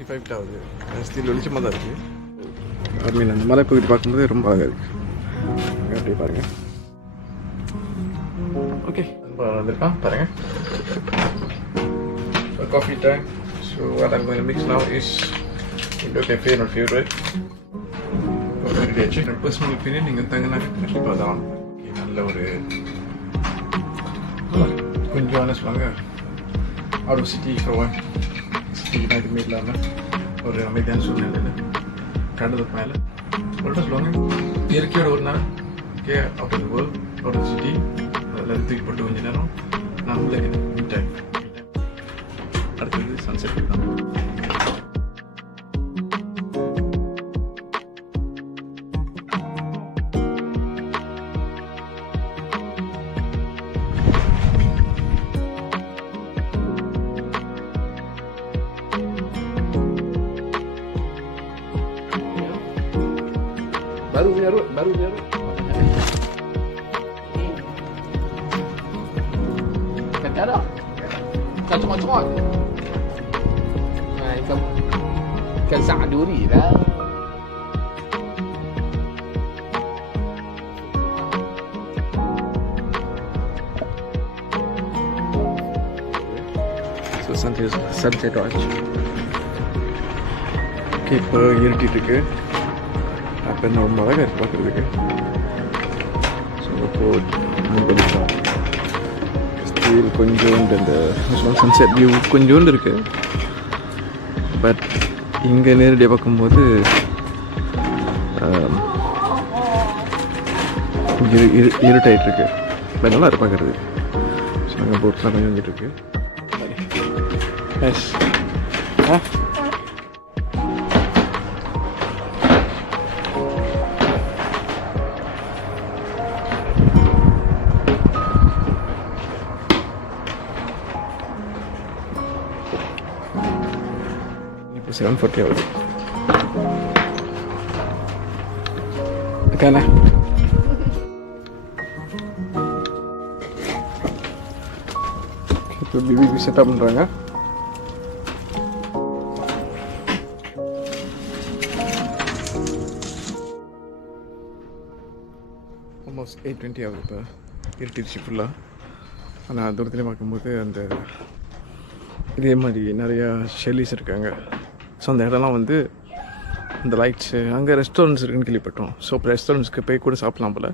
8:45 ஆகுது. ஸ்டில் வெளிச்சமாக தான் இருக்குது. ஐ மீன் அந்த மலை பகுதி பார்க்கும்போது ரொம்ப அழகாக இருக்குது. அப்படியே பாருங்கள். ஓகே வந்திருக்கான் பாருங்கள். Coffee time. So what I'm going to mix now is Indo cafe, not favorite. My personal opinion, நீங்கள் தங்கினா கண்டிப்பாக தான் நல்ல ஒரு கொஞ்சம் சொல்லுவாங்க out of city for one சிட்டினா எதுவுமே இல்லாமல் ஒரு அமைதியான சூழ்நிலையில் கடலுக்கு மேலே சொல்லிட்டு சொல்லுவாங்க இயற்கையோட ஒரு நாள் okay out of world out of city அதில் தூக்கி போட்டு கொஞ்ச நேரம் நம்மளே மீட் டைம் அடுத்தது சன்செட் தான். baru kan ada kan cuma nah ikan sa'duri dah so sunset watch okay இப்போ இருட்டிட்டு இருக்கு. அப்போ நார்மலாக இருக்குது பார்க்குறதுக்கு. ஸோ இப்போது ஸ்டில் கொஞ்சோண்டு இந்த சன்செட் வியூ கொஞ்சோண்டு இருக்குது. பட் இங்கே நேரடியாக பார்க்கும்போது இருட்டாயிட்ருக்கு. பட் நல்லா இருக்கு பார்க்குறது. ஸோ அங்கே போட்லாம் கொஞ்சம் வந்துட்டுருக்கு. எஸ் இப்போ 7:40 ஆகுது. ஓகேண்ணா இப்போ பிபி செட்டப் பண்ணுறாங்க. ஆல்மோஸ்ட் 8:20 ஆகுது. இப்போ இருட்டிடுச்சு ஃபுல்லாக. ஆனால் தூரத்துலேயே பார்க்கும்போது அந்த இதே மாதிரி நிறையா ஷெல்லிஸ் இருக்காங்க. ஸோ அந்த இடம்லாம் வந்து இந்த லைட்ஸு அங்கே ரெஸ்டாரண்ட்ஸ் இருக்குன்னு கேள்விப்பட்டோம். ஸோ இப்போ ரெஸ்டாரண்ட்ஸ்க்கு போய் கூட சாப்பிட்லாம் போல்.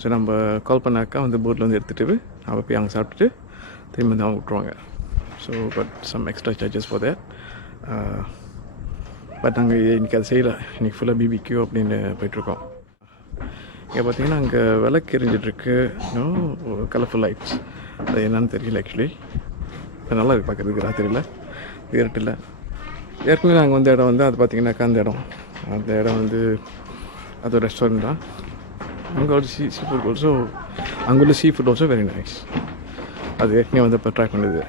ஸோ நம்ம கால் பண்ணாக்கா வந்து போட்டில் வந்து எடுத்துகிட்டு நம்ம போய் அங்கே சாப்பிட்டுட்டு திரும்பி வந்து அவங்க விட்ருவாங்க. So but some extra charges போதே. பட் நாங்கள் இன்றைக்கி அதை செய்யலை. இன்றைக்கி ஃபுல்லாக பிபிக்யூ அப்படின்னு போயிட்டுருக்கோம். இங்கே பார்த்தீங்கன்னா அங்கே விளக்கு எரிஞ்சிட்ருக்கு. இன்னும் கலர்ஃபுல் லைட்ஸ். அது என்னன்னு தெரியல ஆக்சுவலி. நல்லா இருக்குது பார்க்குறதுக்கு ராத்திரியில் இருட்டில். ஏற்கனவே நாங்கள் வந்த இடம் வந்து அது பார்த்திங்கனாக்கா அந்த இடம் வந்து அது ஒரு ரெஸ்டாரண்ட் தான். அங்கே ஒரு சீ ஃபுட் ஆல்சோ அங்கே உள்ள sea food also very nice. அது ஏற்கனவே வந்து இப்போ ட்ரை பண்ணுது.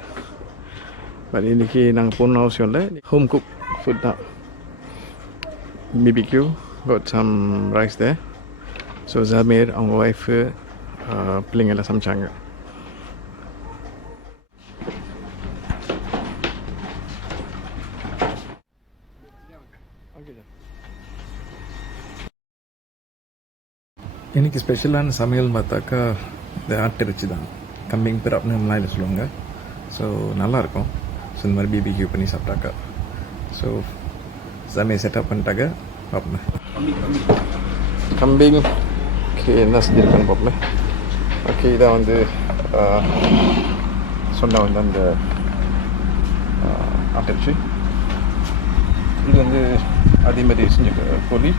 பட் இன்றைக்கி நாங்கள் போகணுன்னு அவசியம் இல்லை. ஹோம் குக் ஃபுட் தான். பிபிக்யூ காட் சம் ரைஸ் தே. ஸோ ஜமீர் அவங்க ஒய்ஃபு பிள்ளைங்க எல்லாம் சமைச்சாங்க. இன்றைக்கி ஸ்பெஷலான சமையல் பார்த்தாக்கா இந்த ஆட்டிறைச்சி தான். கம்பிங் பேர் அப்படின்னு மலையில் சொல்லுவாங்க. ஸோ நல்லாயிருக்கும். ஸோ இந்த மாதிரி பிபிக்யூ பண்ணி சாப்பிட்டாக்கா. ஸோ சமையல் செட்டப் பண்ணிட்டாக்க பார்ப்போமே. கம்பிங் ஓகே என்ன செஞ்சுருக்கான்னு பார்ப்போமே. ஓகே இதான் வந்து சொன்ன வந்து அந்த ஆட்டிறைச்சி. இது வந்து அதே மாதிரி செஞ்ச கோழி.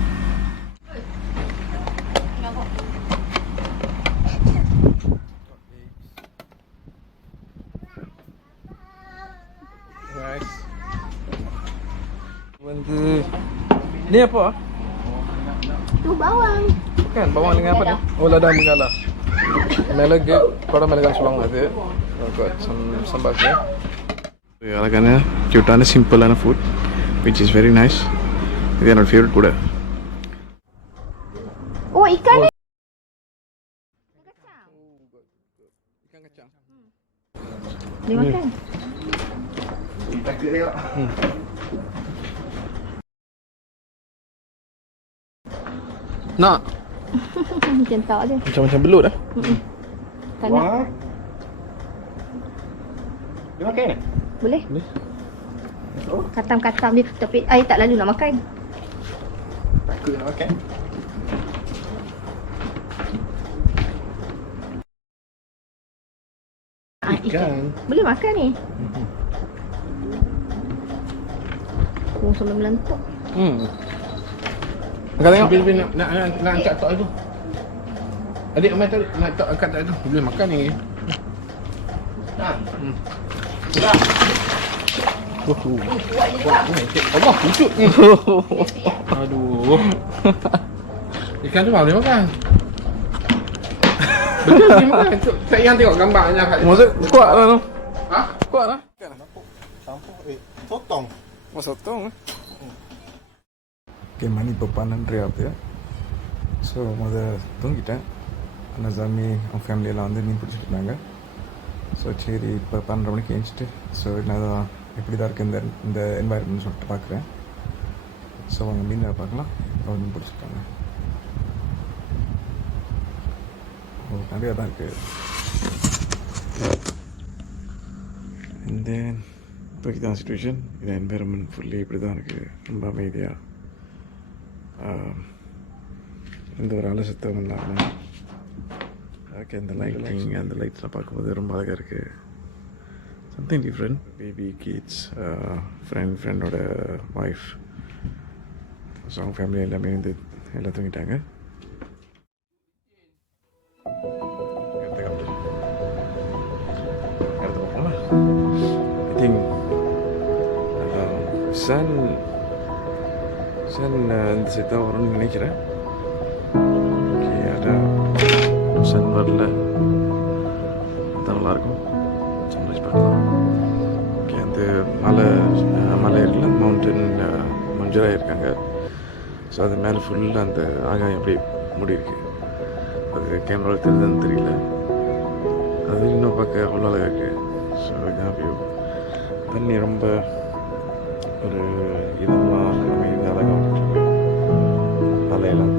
வந்து ini apa? Itu bawang. Bukan, bawang dengan apa ni? Oh, lada mengalah. Melage, pada melagan sulang ada. Got some sambal here. Alagana, cute and simple and food, which is very nice. They are not favorite food. Oh, ikan ni. Ikan kacang. Dia makan. Nak? Macam tak dia. Macam belut dah. Tak nak. Wah. Dia makan tak? Boleh? Boleh. Katam-katam dia. Tapi I tak lalu nak makan. Takut nak makan. Ikan. Boleh makan ni. Oh, sampai melentuk. Kau tengok. Bila nak angkat tok itu. Adik mai tadi nak tok angkat tok itu. Boleh makan ni. Ha. Allah, pucut ni. Aduh. Ikan tu boleh makan. Betul ni makan. Saya yang tengok gambarnya kat. Maksud kuat lah tu. Ha? Kuat lah. Sampung sotong. Oh, sotong lah. Okay, மணி இப்போ 12:30 ஆகுது. So தூங்கிட்டேன். ஆனால் சாமி அவங்க ஃபேமிலியெல்லாம் வந்து மீன் பிடிச்சிட்டு இருந்தாங்க. So சரி இப்போ 12:30 மணிக்கு எழுந்துட்டு ஸோ என்னதான் எப்படி தான் இருக்குது இந்த என்வாயர்மெண்ட்னு சொல்லிட்டு பார்க்குறேன். ஸோ அவங்க மீன் பார்க்கலாம். இப்போ மீன் பிடிச்சிருக்காங்க. ஓ, நிறையா தான் இருக்குது. அண்ட் தென் இப்போக்கி தான் சுச்சுவேஷன். இது என்வாயர்மெண்ட் ஃபுல்லி இப்படி தான் இருக்குது. ரொம்ப அமைதியாக எந்த ஒரு அலசத்தம் இல்லாமல் ஓகே. அந்த லைட்டிங் அந்த லைட்ஸ்லாம் பார்க்கும்போது ரொம்ப அழகாக இருக்குது. Something different. பேபி கிட்ஸ் ஃப்ரெண்டோட ஒய்ஃப் ஸோ அவங்க ஃபேமிலி எல்லாமே வந்து எல்லாம் தூங்கிட்டாங்க. அடுத்து பார்ப்போமா? ஐ திங்க் சன் இந்த செட் தான் வரும்னு நினைக்கிறேன். ஓகே, அதான் சன் வரல. அதான் நல்லாயிருக்கும். சன்ரைஸ் பார்க்கலாம். ஓகே, அந்த மலை இருக்குல்ல, மவுண்டன் மஞ்சளாக இருக்காங்க. ஸோ அது மேலே ஃபுல்லாக அந்த ஆகாயம் அப்படியே மூடி இருக்கு. அது கேமராவில் தெரியுதுன்னு தெரியல. அது இன்னும் பார்க்க அவ்வளோ அழகாக இருக்குது. ஸோ இதான் வியூ. தண்ணி ரொம்ப ஒரு இதமாக அமைதி அழகாக வந்துட்டு அலையெல்லாம்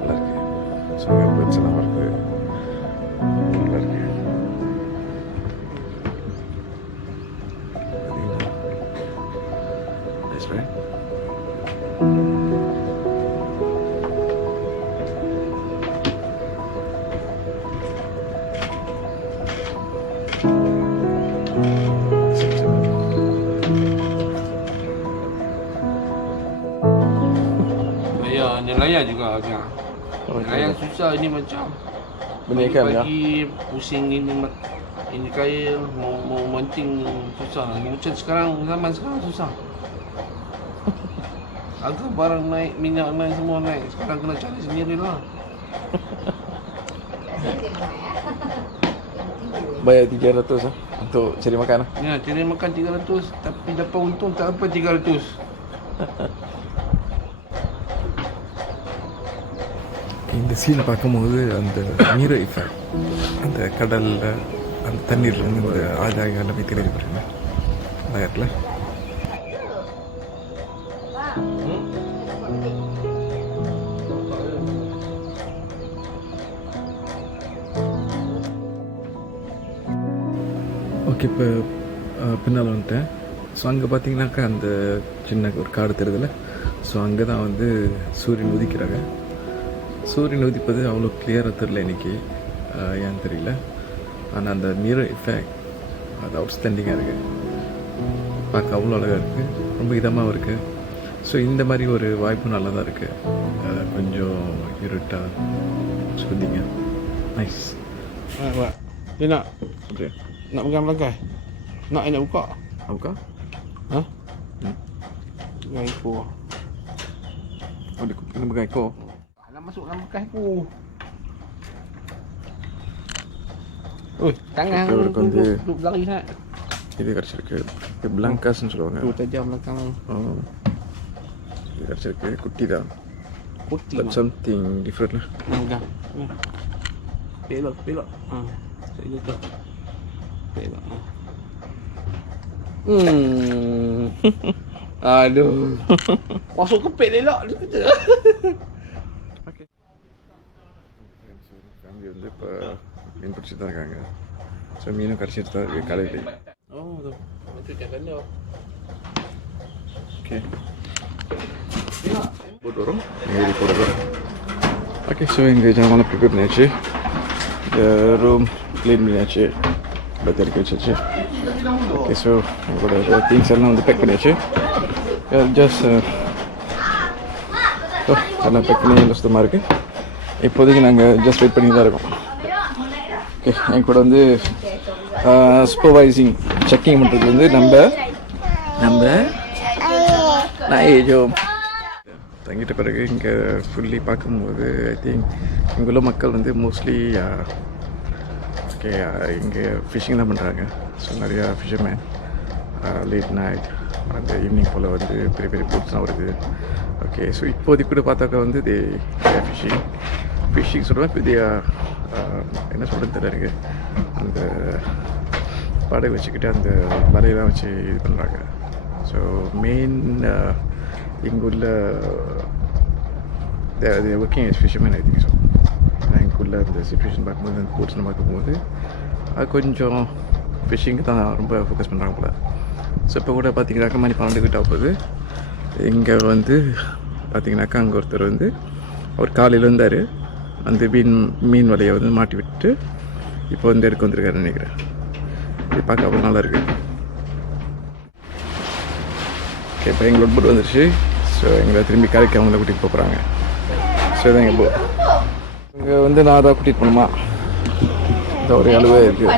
நல்லா இருக்குது. ஸோ பேர்ட்ஸ் எல்லாம் வருது. நல்லா இருக்கு. பார்த்தீங்களா? Nice right. Nelayan juga agak. Nelayan susah ini macam Benda ikan ya? pagi pusing ini kail mau mancing susah. Macam sekarang zaman sekarang susah. Harga barang naik, minyak naik, semua naik. Sekarang kena cari sendirilah. Bayar 300 lah untuk cari makan lah. Ya, cari makan 300 tapi dapat untung tak apa 300. இந்த சீனை பார்க்கும்போது அந்த நீரை effect, அந்த கடலில் அந்த தண்ணீர்லேருந்து இந்த ஆகாயம் எல்லாமே தெரியுது பாருங்க. நல்லா இருக்குல்ல? ஓகே, இப்போ பின்னால் வந்துட்டேன். ஸோ அங்கே பார்த்தீங்கன்னாக்கா அந்த சின்ன ஒரு காடு தெரியுதுல்ல. ஸோ அங்கே தான் வந்து சூரியன் உதிக்கிறாங்க. சூரியன் உதிப்பது அவ்வளோ கிளியராக தெரில இன்றைக்கி, ஏன்னு தெரியல. ஆனால் அந்த மிரர் எஃபெக்ட் அது அவுட்ஸ்டாண்டிங்காக இருக்குது. பார்க்க அவ்வளோ அழகாக இருக்குது, ரொம்ப இதமாகவும் இருக்குது. ஸோ இந்த மாதிரி ஒரு வாய்ப்பு நல்லா தான் இருக்குது. கொஞ்சம் இருட்டாக சொல்லிங்க. Nice. Dia nak pegang belakang. Nak buka. Buka? Ha? Pegang ekor. Oh, dia kena pegang ekor. Nak masuk dalam bekas aku. Oi, tangan duduk berlari sangat. இது கிடச்சிருக்கு. இது பிளாங்காஸ்ன்னு சொல்லுவாங்க. Tu tajam belakang. இது கிடச்சிருக்கு. குட்டி தான். Putih. But something different lah. Pegang. Belok. Ha. Saya juga. Belok. Aduh. Masuk kepit elok dia kata. வந்து இப்போ மீன் பிடிச்சிட்டு தான் இருக்காங்க. ஸோ மீனும் கரைச்சிட்டு தான் இருக்குது காலையில். Itu kat sana. ஓகே போட்டு வரும் ஏறி போடுறது. ஓகே ஸோ எங்கள் ஜாமான் ப்ரிப்பேர் பண்ணியாச்சு. இந்த ரூம் க்ளீன் பண்ணியாச்சு. பட் இறக்கி வச்சாச்சு. ஓகே ஸோ உங்களோட திங்ஸ் எல்லாம் வந்து பேக் பண்ணியாச்சு. ஜஸ்ட் எல்லாம் பேக் பண்ணி எல்லாம் சுத்தமாக இருக்குது. இப்போதைக்கு நாங்கள் ஜஸ்ட் வெயிட் பண்ணி தான் இருக்கோம். ஓகே என் கூட வந்து சூப்பர்வைசிங் செக்கிங் பண்ணுறது வந்து நம்ம ஜோ தங்கிட்ட பிறகு இங்கே ஃபுல்லி பார்க்கும்போது ஐ திங்க் இங்குள்ள மக்கள் வந்து மோஸ்ட்லி ஓகே இங்கே ஃபிஷ்ஷிங் தான் பண்ணுறாங்க. ஸோ நிறையா ஃபிஷர்மேன் லேட் நைட் அந்த ஈவினிங் போல் வந்து பெரிய பெரிய போட்ஸ்லாம் வருது. ஓகே ஸோ இப்போதைக்கு கூட பார்த்தாக்கா வந்து ஃபிஷ்ஷிங் சொல்கிறேன். இப்போ என்ன சொல்கிறது தெரியல எனக்கு. அந்த படகு வச்சுக்கிட்டு அந்த வலையெல்லாம் வச்சு இது பண்ணுறாங்க. ஸோ மெயின் இங்குள்ள working as fisherman I think. So இங்குள்ள இந்த சிச்சுவேஷன் பார்க்கும்போது அந்த போட்ஸ்லாம் பார்க்கும்போது அது கொஞ்சம் ஃபிஷ்ஷிங்கு தான் ரொம்ப ஃபோக்கஸ் பண்ணுறாங்க போல். ஸோ இப்போ கூட பார்த்தீங்கன்னாக்கா மணி 12 கிட்ட ஆகுது. இங்கே வந்து பார்த்தீங்கன்னாக்கா அங்கே ஒருத்தர் வந்து அவர் காலையில் இருந்தார். அந்த மீன் வலையை வந்து மாட்டி விட்டு இப்போ வந்து எடுக்க வந்திருக்காருன்னு நினைக்கிறேன். இது பார்க்க அவ்வளோ நல்லா இருக்குது. ஓகே இப்போ எங்களோட போட் வந்துருச்சு. ஸோ எங்களை திரும்பி கரைக்கு அவங்கள கூட்டிகிட்டு போகிறாங்க. ஸோ இதான் எங்கள் போட். இங்கே வந்து நான் தான் கூட்டிகிட்டு போகணுமா? இந்த ஒரு அளவே இருக்குது.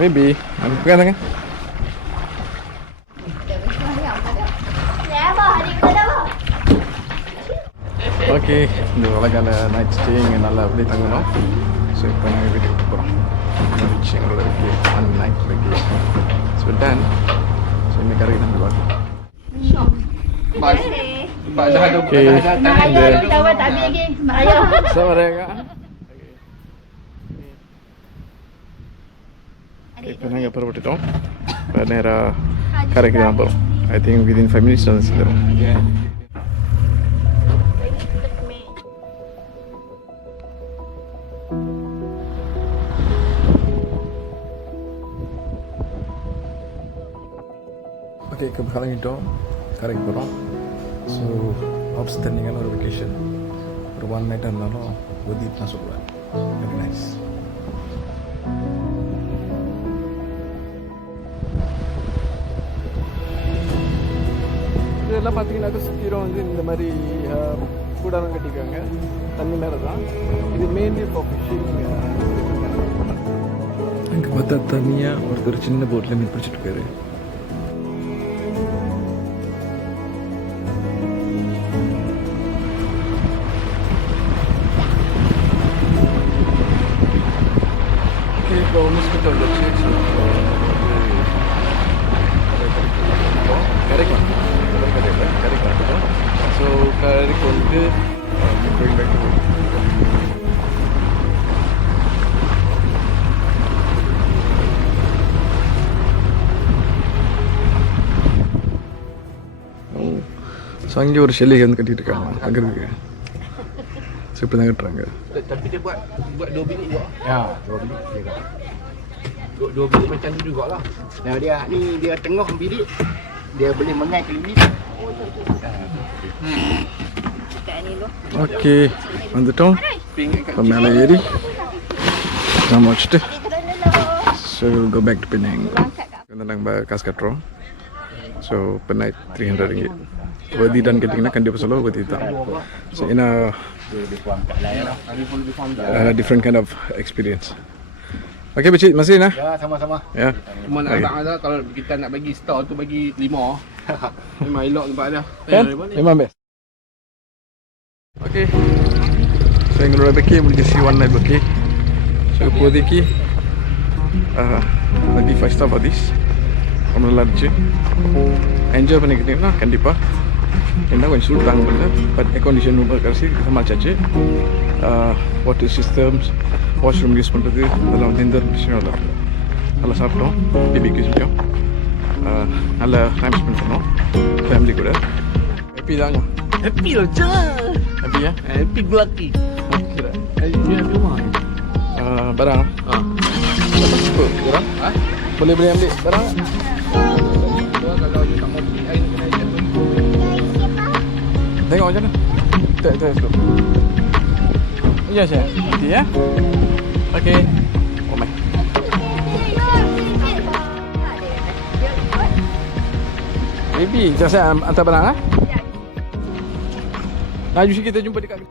மேபி அனுப்புக்காதங்க. ஓகே இந்த அழகான நைட் ஸ்டே இங்கே நல்லா அப்படியே தங்கணும். ஸோ இப்போ நாங்கள் வீட்டுக்கு போகிறோம். எங்களோட one night vacation. So done. So இந்த கரைக்கு நம்ம பார்க்கலாம். ஓகே இப்போ நாங்கள் புறப்பட்டுட்டோம். இப்போ நேராக கரைக்கு தான் போகிறோம். ஐ திங்க் வித்தின் 5 minutes வந்து சேர்ந்துடும். ஓகே இப்போ கிளம்பிட்டோம். கரைக்கு போகிறோம். ஸோ அவுட்ஸ்டாண்டிங்கான ஒரு வெக்கேஷன். ஒரு 1 night இருந்தாலும் ஒதிட்டு நான் சொல்லுவேன். Very nice. இதெல்லாம் பார்த்தீங்கன்னாக்கா சுற்றிலும் வந்து இந்த மாதிரி கூடாரம் கட்டிக்காங்க. தண்ணி மேலே தான் இது மெயின்லி ஃபார் ஃபிஷிங். அங்கே பார்த்தா தனியாக ஒருத்தர் சின்ன போட்டில் மீன் பிடிச்சிட்டு இருக்காரு. இப்போ மிஸ்கிட்ட வந்துச்சு. கரைக்கு வந்துட்டோம். ஸோ கரைக்கு வந்து கோயிங் பேக் டு ஸோ அங்கே ஒரு ஷெல்லிகை வந்து கட்டிட்டு இருக்காங்க தங்குறதுக்கு. ஸோ இப்படி தான் கட்டுறாங்க. Tapi dia buat 2 bilik juga. Ya, 2 bilik dia. 2 bilik macam tu jugalah. Nah dia tengah bilik dia boleh mengai ke limit. Okay வந்துட்டோம். இப்போ மேலே ஏறி நம்ம வச்சுட்டு so go back to Penang. வந்து நாங்கள் காசு கட்டுறோம். ஸோ இப்போ நைட் 300 ringgit. வதிட்டான்னு கேட்டிங்கன்னா கண்டிப்பாக சொல்ல வதி தான். ஸோ ஏன்னா different kind of experience. Okay, Pakcik, masih nah? Ya, sama-sama. Ya. Cuma nak abang ada kalau kita nak bagi store tu bagi 5. Memang elok tempat dia. Kan? Memang best. Okay. So எங்களோட பக்கே முடிஞ்சிச்சு 1 night பக்கே. So இப்போதைக்கு maybe 5 star for this. ரொம்ப நல்லா இருந்துச்சு. Enjoy பண்ணிக்கிட்டீங்கன்னா கண்டிப்பாக என்ன கொஞ்சம் சூடு தாங்க முடியல. பட் ஏர் கண்டிஷன் ரொம்ப கடைசி சமாளிச்சாச்சு. வாட்டர் சிஸ்டம்ஸ் வாஷ்ரூம் யூஸ் பண்ணுறது அதெல்லாம் வந்து எந்த ஒரு பிரச்சனையும் இல்லை. நல்லா சாப்பிட்டோம். பிபிக்கு செஞ்சோம். நல்லா டைம் ஸ்பெண்ட் பண்ணோம் ஃபேமிலி கூட. ஹாப்பி தாங்க. Happy lah je. Happy ya? Happy go lucky. Okey dah. Dia ambil rumah ni. Barang. Dapat apa barang? Boleh ambil barang? Kalau you tak mau beli air kena jatuh. Tengok macam mana? Tak slow. Ya saya. Nanti ya. Okey. Oh my. Baby, jom saya hantar barang ah. Laju sikit kita jumpa dekat